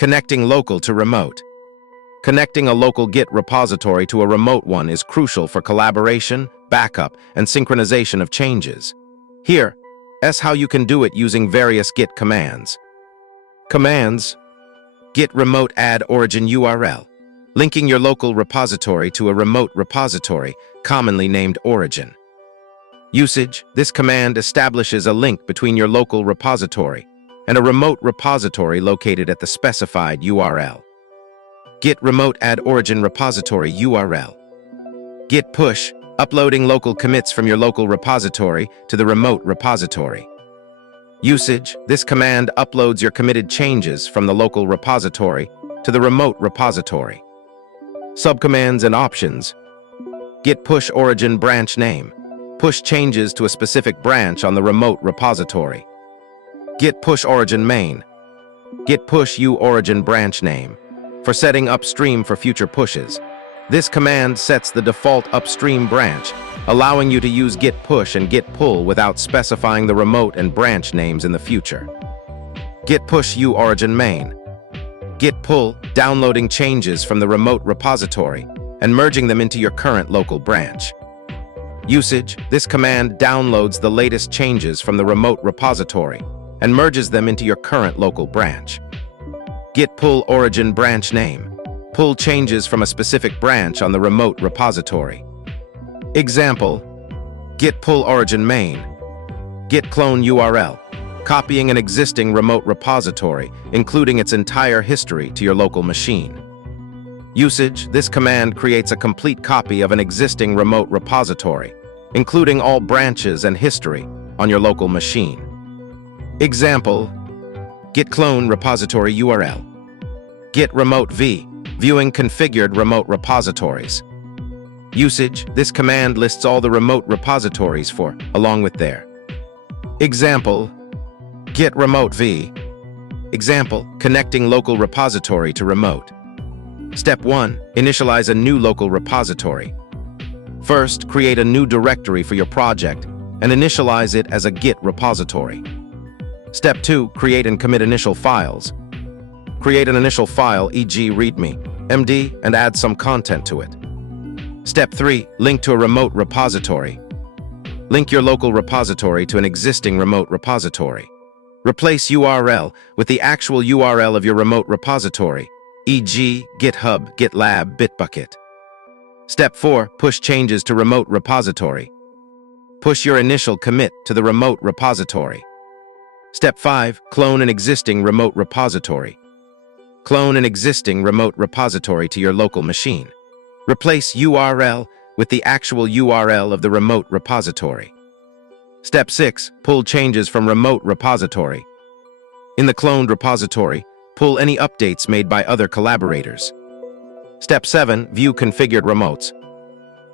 Connecting local to remote. Connecting a local Git repository to a remote one is crucial for collaboration, backup, and synchronization of changes. Here's how you can do it using various Git commands. Commands: Git remote add origin URL, linking your local repository to a remote repository, commonly named origin. Usage: this command establishes a link between your local repository and a remote repository located at the specified URL. Git remote add origin repository URL. Git push: uploading local commits from your local repository to the remote repository. Usage: this command uploads your committed changes from the local repository to the remote repository. Subcommands and options. Git push origin branch name. Push changes to a specific branch on the remote repository. Git push origin main. Git push u origin branch name. For setting upstream for future pushes. This command sets the default upstream branch, allowing you to use git push and git pull without specifying the remote and branch names in the future. Git push u origin main. Git pull, downloading changes from the remote repository and merging them into your current local branch. Usage: this command downloads the latest changes from the remote repository and merges them into your current local branch. Git pull origin branch name. Pull changes from a specific branch on the remote repository. Example: Git pull origin main. Git clone URL. Copying an existing remote repository, including its entire history to your local machine. Usage: this command creates a complete copy of an existing remote repository, including all branches and history on your local machine. Example: Git clone repository URL. Git remote v. Viewing configured remote repositories. Usage: this command lists all the remote repositories along with their. Example: Git remote v. Example: connecting local repository to remote. Step 1. Initialize a new local repository. First, create a new directory for your project and initialize it as a Git repository. Step 2. Create and commit initial files. Create an initial file, e.g. readme, md, and add some content to it. Step 3. Link to a remote repository. Link your local repository to an existing remote repository. Replace URL with the actual URL of your remote repository, e.g. GitHub, GitLab, Bitbucket. Step 4. Push changes to remote repository. Push your initial commit to the remote repository. Step 5. Clone an existing remote repository. Clone an existing remote repository to your local machine. Replace URL with the actual URL of the remote repository. Step 6. Pull changes from remote repository. In the cloned repository, pull any updates made by other collaborators. Step 7. View configured remotes.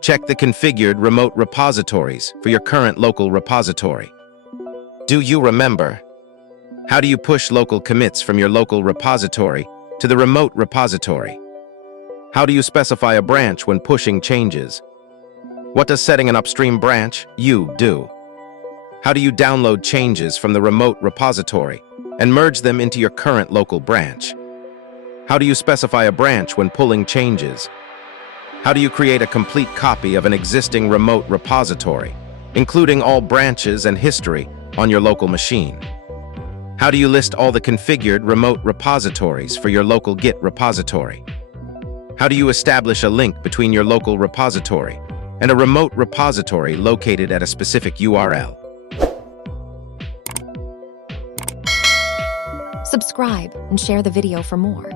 Check the configured remote repositories for your current local repository. Do you remember? How do you push local commits from your local repository to the remote repository? How do you specify a branch when pushing changes? What does setting an upstream branch do? How do you download changes from the remote repository and merge them into your current local branch? How do you specify a branch when pulling changes? How do you create a complete copy of an existing remote repository, including all branches and history on your local machine? How do you list all the configured remote repositories for your local Git repository? How do you establish a link between your local repository and a remote repository located at a specific URL? Subscribe and share the video for more.